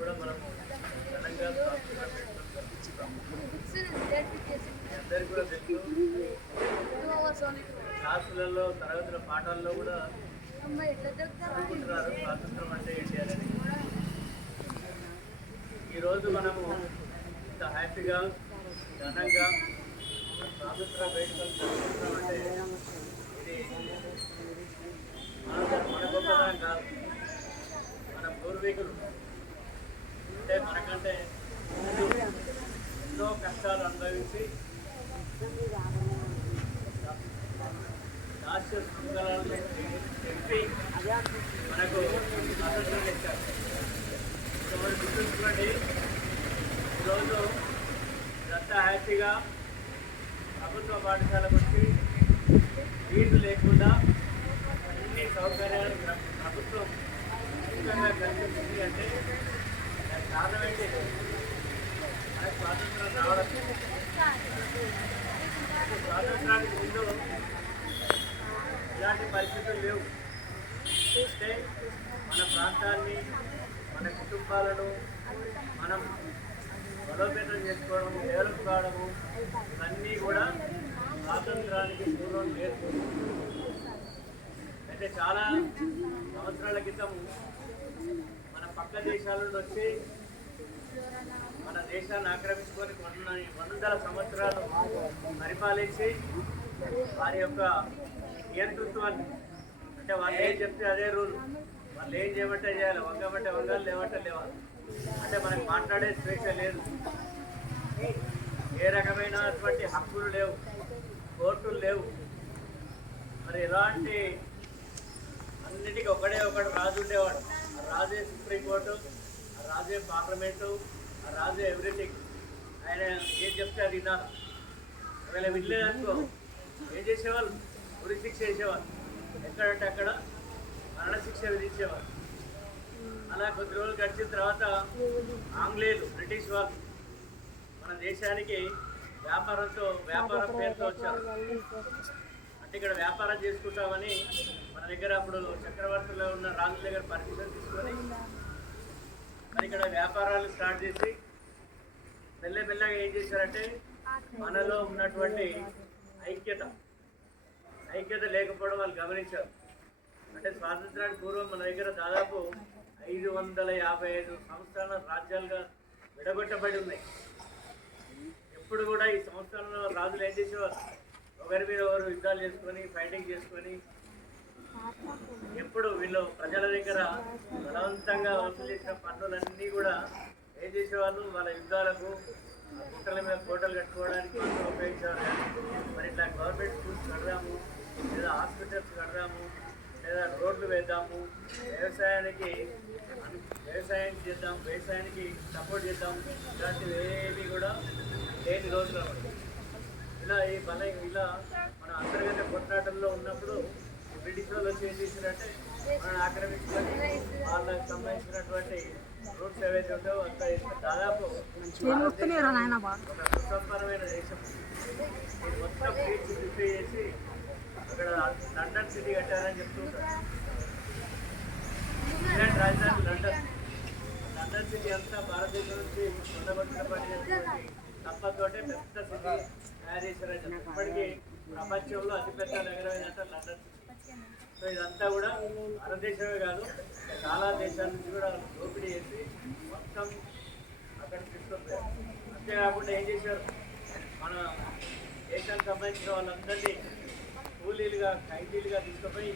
కూడా మనము ఘనంగా అందరికీ కూడా తెలుసు. క్లాసులలో తరగతుల పాఠాల్లో కూడా చదువుకుంటున్నారు స్వాతంత్రం అంటే ఏంటి అని. ఈరోజు మనము ఇంత హ్యాపీగా ఘనంగా స్వాతంత్ర వేడుకలు జరుపుకుంటున్నామంటే ఇది మన గొప్పతనం కాదు. మన పూర్వీకులు అంటే మనకంటే ముందు ఎన్నో కష్టాలు అనుభవించి రాష్ట్ర శృంఖలాలను చెప్పి మనకు స్వాతంత్రం ఇచ్చారు. మనం గుర్తుంచుకోండి, ఈరోజు అంతా హ్యాపీగా ప్రభుత్వ పాఠశాలకు వచ్చి ఫీజు లేకుండా అన్ని సౌకర్యాలు ప్రభుత్వం ఉచితంగా కల్పిస్తుంది అంటే దానికి కారణం ఏంటి? మనకు స్వాతంత్రం రావడం. స్వాతంత్రానికి ముందు ఇలాంటి పరిస్థితులు లేవు. అంటే మన ప్రాంతాన్ని, మన కుటుంబాలను మనం బలోపేతం చేసుకోవడము, డెవలప్ కావడము ఇవన్నీ కూడా స్వాతంత్రానికి పూర్వం లేదు. అయితే చాలా సంవత్సరాల క్రితం మన పక్క దేశాల నుండి వచ్చి మన దేశాన్ని ఆక్రమించుకొని వందల సంవత్సరాలు పరిపాలించి వారి యొక్క నియంతృత్వాన్ని, అంటే వాళ్ళు ఏం చెప్తే అదే రూల్, వాళ్ళు ఏం చేయమంటే చేయాలి, వంగమంటే వంగాలి, లేవంటే లేవాలి. అంటే మనకు మాట్లాడే స్వేచ్ఛ లేదు, ఏ రకమైనటువంటి హక్కులు లేవు, కోర్టులు లేవు. మరి ఎలాంటి అన్నిటికీ ఒకడు రాజు ఉండేవాడు. ఆ రాజే సుప్రీంకోర్టు, ఆ రాజే పార్లమెంటు, ఆ రాజే ఎవ్రీథింగ్. ఆయన ఏం చెప్తే అది వినాలి. ఒకవేళ వినలేదనుకో ఏం చేసేవాళ్ళు? ఉరి శిక్ష చేసేవాళ్ళు. ఎక్కడంటే అక్కడ మరణశిక్ష విధించేవారు. అలా కొద్ది రోజులు గడిచిన తర్వాత ఆంగ్లేయులు, బ్రిటిష్ వాళ్ళు మన దేశానికి వ్యాపారం పేరుతో వచ్చారు. అంటే ఇక్కడ వ్యాపారం చేసుకుంటామని మన దగ్గర అప్పుడు చక్రవర్తిలో ఉన్న రాజుల దగ్గర పర్మిషన్ తీసుకొని మరి ఇక్కడ వ్యాపారాలు స్టార్ట్ చేసి మెల్లమెల్లగా ఏం చేశారంటే మనలో ఉన్నటువంటి ఐక్యత లేకపోవడం వాళ్ళు గమనించారు. అంటే స్వాతంత్రానికి పూర్వం మన దగ్గర దాదాపు 555 సంస్థాన రాజ్యాలుగా విడగొట్టబడి ఉన్నాయి. ఎప్పుడు కూడా ఈ సంస్థానంలో రాజులు ఏం చేసేవారు? ఒకరి మీద ఒకరు యుద్ధాలు చేసుకొని, ఫైటింగ్ చేసుకొని, ఎప్పుడు వీళ్ళు ప్రజల దగ్గర బలవంతంగా వసూలు చేసిన పన్నులన్నీ కూడా ఏం చేసేవాళ్ళు? వాళ్ళ యుద్ధాలకు, గుట్టల మీద కోటలు కట్టుకోవడానికి పన్నులు ఉపయోగించేవారు. మరి ఇట్లా గవర్నమెంట్ స్కూల్స్ కడదాము, లేదా హాస్పిటల్స్ కడదాము, లేదా రోడ్లు వేద్దాము, వ్యవసాయానికి సపోర్ట్ చేద్దాం, ఇలాంటివి ఏవి కూడా లేని రోజులు. ఇలా మన అంతర్గత పోరాటంలో ఉన్నప్పుడు బ్రిటిష్ వాళ్ళు వచ్చి ఏం చేశారంటే మనల్ని ఆక్రమించుకొని వాళ్ళకి సంబంధించినటువంటి రూట్స్ ఏవైతే ఉంటాయో అంత దాదాపు ఒక సుసంపన్నమైన దేశం. మొత్తం ఫీజు ప్రిపే చేసి అక్కడ లండన్ సిటీ కట్టారని చెప్తూ ఉంటారు. ఇంగ్లాండ్ రాజధాని లండన్ సిటీ అంతా భారతదేశం నుంచి పొందబడినటువంటి తప్పతోటే పెద్ద సిటీ తయారు చేశారని చెప్పి ఇప్పటికీ ప్రపంచంలో అతిపెద్ద నగరం ఏంటంటే లండన్ సిటీ. సో ఇదంతా కూడా భారతదేశమే కాదు, చాలా దేశాల నుంచి కూడా దోపిడీ చేసి మొత్తం అక్కడ తీసుకొస్తారు. అంతేకాకుండా ఏం చేశారు? మన దేశానికి సంబంధించిన వాళ్ళందరినీ కూలీలుగా, ఖైదీలుగా తీసుకుపోయి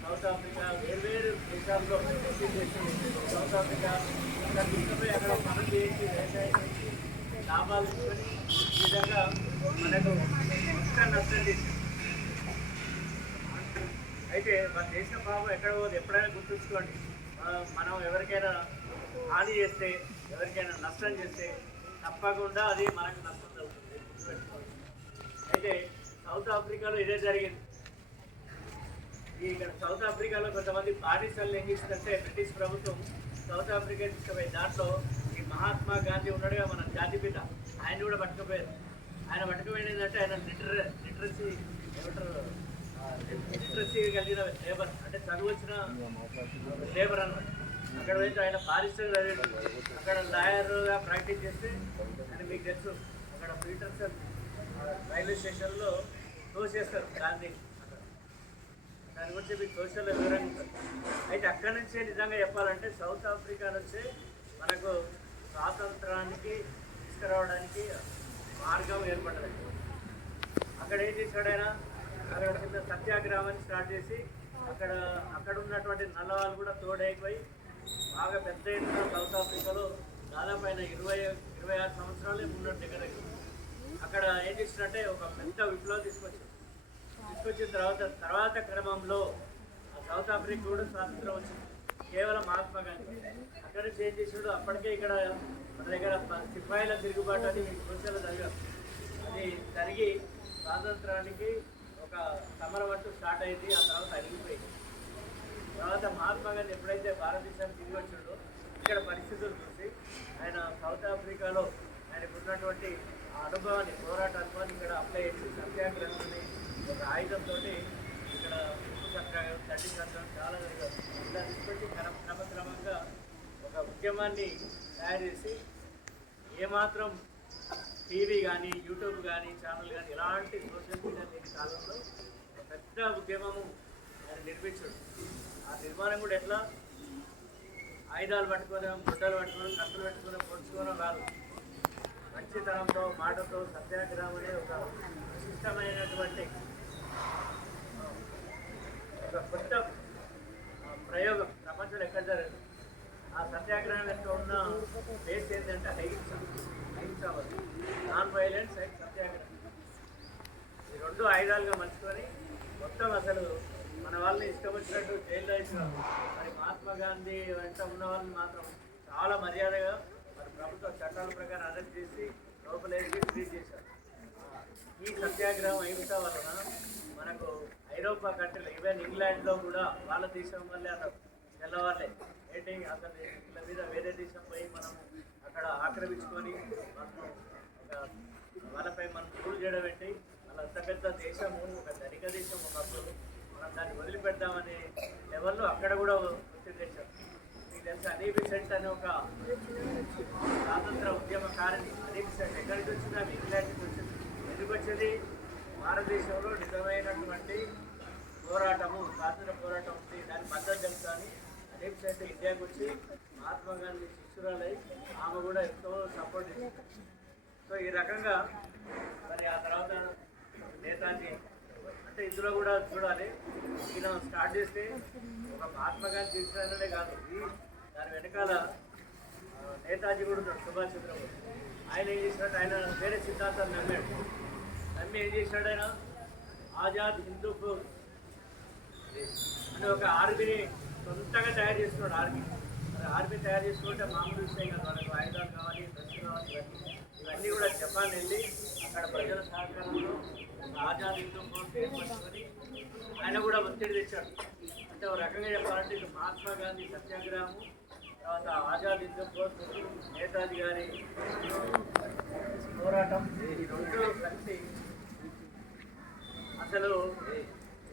సౌత్ ఆఫ్రికా, వేర్వేరు దేశాల్లో సౌత్ ఆఫ్రికా అక్కడ తీసుకుపోయి అక్కడ పనులు చేసి, వ్యవసాయం చేసి లాభాలు తీసుకొని ఈ విధంగా మనకు మొత్తం నష్టం చేసి. అయితే మన దేశం పాపం ఎక్కడ పోదు, ఎప్పుడైనా గుర్తుంచుకోండి. మనం ఎవరికైనా హాని చేస్తే, ఎవరికైనా నష్టం చేస్తే తప్పకుండా అది మనకు నష్టం జరుగుతుంది, గుర్తుపెట్టుకోండి. అయితే సౌత్ ఆఫ్రికాలో ఇదే జరిగింది. ఇక్కడ సౌత్ ఆఫ్రికాలో కొంతమంది బానిసలు ఏం చేసిందంటే బ్రిటిష్ ప్రభుత్వం సౌత్ ఆఫ్రికా తీసుకుపోయి దాంట్లో ఈ మహాత్మా గాంధీ ఉన్నాడుగా, మన జాతిపిత, ఆయన కూడా పట్టుకుపోయారు. ఆయన పట్టుకుపోయిందంటే ఆయన లిటరసీ కలిగిన లేబర్, అంటే చదువు వచ్చిన లేబర్ అన్నమాట. అక్కడ పోయి ఆయన బారిస్టర్ చదివాడు. అక్కడ లాయర్గా ప్రాక్టీస్ చేస్తే అని మీకు తెలుసు అక్కడ పీటర్సన్ రైల్వే స్టేషన్లో తోసేస్తారు గాంధీ. దాని గురించి మీకు సోషల్లో వివరంగా ఉంటుంది. అయితే అక్కడి నుంచే నిజంగా చెప్పాలంటే సౌత్ ఆఫ్రికా నుంచే మనకు స్వాతంత్రానికి తీసుకురావడానికి మార్గం ఏర్పడ్డది. అక్కడ ఏం చేశాడైనా అక్కడ చిన్న సత్యాగ్రహాన్ని స్టార్ట్ చేసి అక్కడ ఉన్నటువంటి నల్లవాళ్ళు కూడా తోడైపోయి బాగా పెద్ద ఎత్తున సౌత్ ఆఫ్రికాలో దాదాపు ఆయన 26 సంవత్సరాలే ఉన్నట్టు దగ్గర అక్కడ ఏం చేసినట్టే ఒక పెద్ద విప్లవం తీసుకొచ్చిన తర్వాత క్రమంలో సౌత్ ఆఫ్రికా కూడా స్వాతంత్రం వచ్చింది కేవలం మహాత్మా గాంధీ. అక్కడ నుంచి ఏం చేసాడు అప్పటికే ఇక్కడ మన దగ్గర సిపాయిల తిరుగుబాటు అని సోషల్ జరిగారు. అది జరిగి స్వాతంత్రానికి ఒక సమరం అంటూ స్టార్ట్ అయింది. ఆ తర్వాత అడిగిపోయింది. తర్వాత మహాత్మా గాంధీ ఎప్పుడైతే భారతదేశానికి తిరిగి వచ్చాడో ఇక్కడ పరిస్థితులు చూసి ఆయన సౌత్ ఆఫ్రికాలో ఆయనకు ఉన్నటువంటి అనుభవాన్ని పోరాట అనుభవాన్ని ఇక్కడ అప్లై చేసి సత్యాగ్రహాన్ని ఒక ఆయుధంతో ఇక్కడ ఉప్పు సత్యాగ్రహం తడ్డి సత్యాగ్రహం చాలా ఇలా తీసుకొచ్చి క్రమక్రమంగా ఒక ఉద్యమాన్ని తయారు చేసి ఏమాత్రం టీవీ కానీ యూట్యూబ్ కానీ ఛానల్ కానీ ఇలాంటి సోషల్ మీడియా లేని కాలంలో పెద్ద ఉద్యమము ఆయన నిర్మించాడు. ఆ నిర్మాణం కూడా ఎట్లా ఆయుధాలు పట్టుకొని గుడ్డలు పట్టుకొని కత్తులు పెట్టుకొని పొడుచుకోవడం కాదు, మంచితనంతో మాటతో సత్యాగ్రహం అనే ఒక విశిష్టమైనటువంటి ఒక కొత్త ప్రయోగం ప్రపంచంలో ఎక్కడ జరగదు. ఆ సత్యాగ్రహం యొక్క ఉన్న బేస్ ఏంటంటే అహింసావాది, నాన్ వైలెన్స్ అండ్ సత్యాగ్రహం. ఈ రెండు ఆయుధాలుగా మలుచుకొని మొత్తం అసలు మన వాళ్ళని ఇష్టం వచ్చినట్టు జైల్లో వేసినాం. మరి మహాత్మా గాంధీ వెంట ఉన్న వాళ్ళని మాత్రం చాలా మర్యాదగా మరి ప్రభుత్వ చట్టాల ప్రకారం అరెస్ట్ చేసి లోపలేసి ట్రీట్ చేశారు. ఈ సత్యాగ్రహం అహింస వలన మనకు ఐరోపా కంట్రీలు ఈవెన్ ఇంగ్లాండ్లో కూడా వాళ్ళ దేశం వల్లే అన్నారు తెల్లవాళ్ళే ఏంటి అసలు వీళ్ళ మీద వేరే దేశం పోయి మనం అక్కడ ఆక్రమించుకొని మనం వాళ్ళపై మనం రూల్ చేయడం ఏంటి, వాళ్ళ అంత పెద్ద దేశము ఒక ధనిక దేశం ఒకప్పుడు మనం దాన్ని వదిలిపెడదామనే లెవెల్లో అక్కడ కూడా ఒత్తిడి తెచ్చారు. మీకు తెలుసు అనీ బిసెంట్ అనే ఒక స్వాతంత్ర ఉద్యమకారిణి. అనీ బిసెంట్ ఎక్కడి నుంచి వచ్చింది? ఆమె ఇంగ్లాండ్ నుంచి వచ్చింది. ఎందుకు వచ్చేది? భారతదేశంలో నిజమైనటువంటి పోరాటము స్వాతంత్ర పోరాటం ఉంది, దాన్ని మద్దతు తెలుసుకొని అనీ బిసెంట్ ఇండియాకి వచ్చి మహాత్మా గాంధీ శిష్యురాలై ఆమె కూడా ఎంతో సపోర్ట్ చేసింది. సో ఈ రకంగా మరి ఆ తర్వాత నేతాజీ అంటే ఇందులో కూడా చూడాలి. ఈయన స్టార్ట్ చేస్తే ఒక మహాత్మా గాంధీ తీసుకురానే కాదు, దాని వెనకాల నేతాజీ కూడా ఉన్నాడు, సుభాష్ చంద్రబోస్. ఆయన ఏం చేసినట్టు ఆయన వేరే సిద్ధాంతాన్ని నమ్మి ఏం చేశాడు? ఆయన ఆజాద్ హిందూ ఫోర్స్ అని ఒక ఆర్మీని సొంతంగా తయారు చేసుకున్నాడు. ఆర్మీ తయారు చేసుకుంటే మామూలు విషయం కాదు, వాళ్ళకు ఆయుధాలు కావాలి, డ్రెస్ కావాలి, ఇవన్నీ కూడా జపాన్ వెళ్ళి అక్కడ ప్రజల సహకారంలో ఆజాద్ హిందూ ఫోర్స్ ఏర్పరచుకొని ఆయన కూడా ఒత్తిడి తెచ్చాడు. అంటే ఒక రకంగా చెప్పాలంటే ఇటు మహాత్మా గాంధీ సత్యాగ్రహము, తర్వాత ఆజాద్ హిందూ ఫోర్స్, నేతాజీ గారి పోరాటం, ఈ రెండు కలిసి అసలు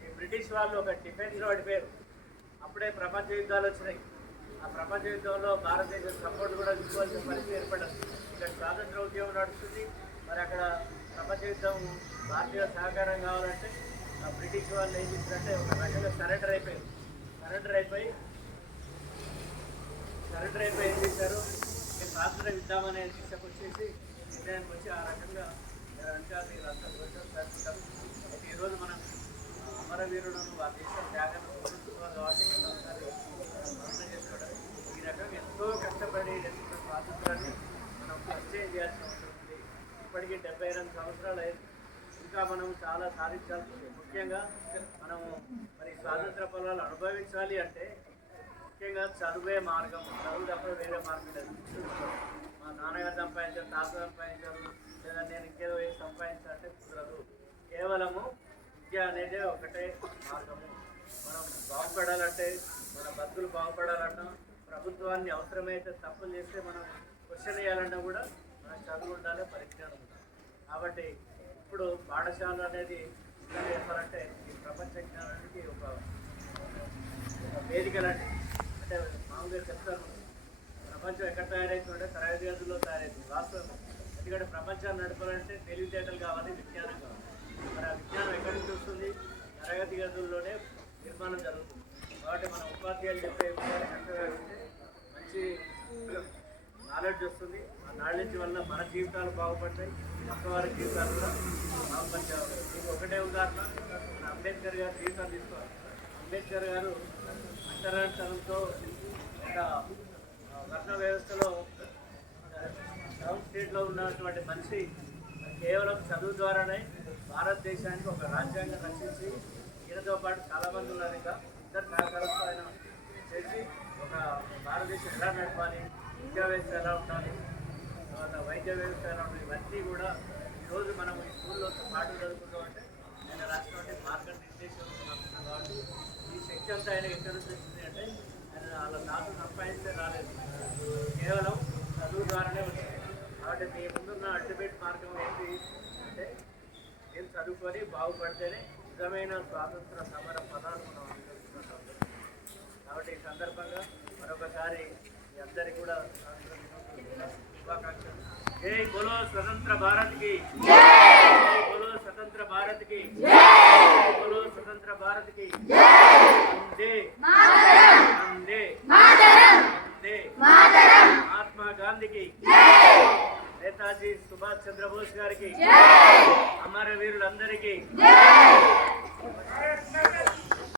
ఈ బ్రిటిష్ వాళ్ళు ఒక డిఫెన్స్లో పడిపోయారు. అప్పుడే ప్రపంచ యుద్ధాలు వచ్చినాయి. ఆ ప్రపంచ యుద్ధంలో భారతదేశం సపోర్ట్ కూడా తీసుకోవాల్సిన పరిస్థితి ఏర్పడ్డది. ఇక్కడ స్వాతంత్ర ఉద్యమం నడుస్తుంది. మరి అక్కడ ప్రపంచ యుద్ధం భారతీయ సహకారం కావాలంటే ఆ బ్రిటిష్ వాళ్ళు ఏం చేశారంటే ఒక రకంగా సరెండర్ అయిపోయి ఏం చేశారు? స్వాతంత్రం ఇద్దామనే దిశకు వచ్చేసి నిర్ణయానికి వచ్చి ఆ రకంగా అంటే వీళ్ళంతా జరుపుకుంటారు. అయితే ఈరోజు మనం అమరవీరులను ఆ దేశం త్యాగాన్ని గుర్తుంచుకోవాలి కాబట్టి ఒకసారి స్మరణ చేసుకోవడం. ఈ రకంగా ఎంతో కష్టపడి తెచ్చుకున్న స్వాతంత్రాన్ని మనం సస్టైన్ చేయాల్సిన అవసరం ఉంది. ఇప్పటికీ 72 సంవత్సరాలు అయింది. ఇంకా మనం చాలా సాధించాల్సి ఉంది. ముఖ్యంగా మనము మరి స్వాతంత్ర ఫలాలు అనుభవించాలి అంటే ముఖ్యంగా చదువే మార్గం. చదువు తప్ప వేరే మార్గం లేదు. మా నాన్నగారు సంపాదించారు, తాత సంపాదించారు, లేదా నేను ఇంకేదో సంపాదించాలంటే కుదరదు. కేవలము విద్య అనేది ఒకటే మార్గము. మనం బాగుపడాలంటే, మన బతుకులు బాగుపడాలన్నా, ప్రభుత్వాన్ని అవసరమైతే తప్పులు చేస్తే మనం క్వశ్చన్ వేయాలన్నా కూడా మనం చదువు ఉండాలి, పరిజ్ఞానం ఉండాలి. కాబట్టి ఇప్పుడు పాఠశాల అనేది ఎలా చెప్పాలంటే ఈ ప్రపంచ జ్ఞానానికి ఒక వేదిక లాంటి. అంటే మామూలుగా చెప్తారు, ప్రపంచం ఎక్కడ తయారవుతుందంటే తరగతి గదుల్లో తయారవుతుంది. వాస్తవం. ఎందుకంటే ప్రపంచాన్ని నడపాలంటే తెలివితేటలు కావాలి, విజ్ఞానం కావాలి. మరి ఆ విజ్ఞానం ఎక్కడి నుంచి వస్తుంది? తరగతి గదుల్లోనే నిర్మాణం జరుగుతుంది. కాబట్టి మన ఉపాధ్యాయులు చెప్పే విషయాలు చక్కగా ఉంటే మంచి నాలెడ్జ్ వస్తుంది. ఆ నాలెడ్జ్ వల్ల మన జీవితాలు బాగుపడతాయి, పక్క వారి జీవితాలు కూడా బాగుపడతాయి. మీకు ఒకటే ఉదాహరణ, మన అంబేద్కర్ గారి జీవితాలు తీసుకోవాలి. అంబేద్కర్ గారు అంతరాంతరంతో ఒక వర్ణ వ్యవస్థలో డౌన్ స్టేట్లో ఉన్నటువంటి మనిషి కేవలం చదువు ద్వారానే భారతదేశానికి ఒక రాజ్యాంగం రచించి ఈయనతో పాటు చాలామంది ఉన్నారు. ఇంకా ఇద్దరు సహకారంతో ఆయన చేసి ఒక భారతదేశం ఎలా నడపాలి, విద్యా వ్యవస్థ ఎలా ఉండాలి, తర్వాత వైద్య వ్యవస్థ ఎలా ఉండాలి, ఇవన్నీ కూడా ఈరోజు మనం ఈ స్కూల్లో పాటలు చదువుకుంటాం అంటే ఆయన రాసినటువంటి మార్గనిర్దేశం నడుస్తున్నాం. కాబట్టి ఈ శక్తి అంతా ఆయన ఎక్కడి నుంచి వచ్చింది అంటే ఆయన వాళ్ళ దాసు సంపాదించే రాలేదు, కేవలం చదువు ద్వారానే వచ్చింది. కాబట్టి మీ ముందున్న అల్టిమేట్ మార్గం ఏంటి అంటే నేను చదువుకొని బాగుపడితేనే నిజమైన స్వాతంత్ర సమర పదాలు మనం అనుసరిస్తున్నాం. కాబట్టి ఈ సందర్భంగా మరొకసారి మీ అందరికీ కూడా శుభాకాంక్షలు. జై బోలో స్వతంత్ర భారత్కి, జై బోలో స్వతంత్ర భారత్కి, జై బోలో స్వతంత్ర భారత్కి. వందే వందే వందే మహాత్మా గాంధీకి, నేతాజీ సుభాష్ చంద్రబోస్ గారికి, అమరవీరులందరికీ.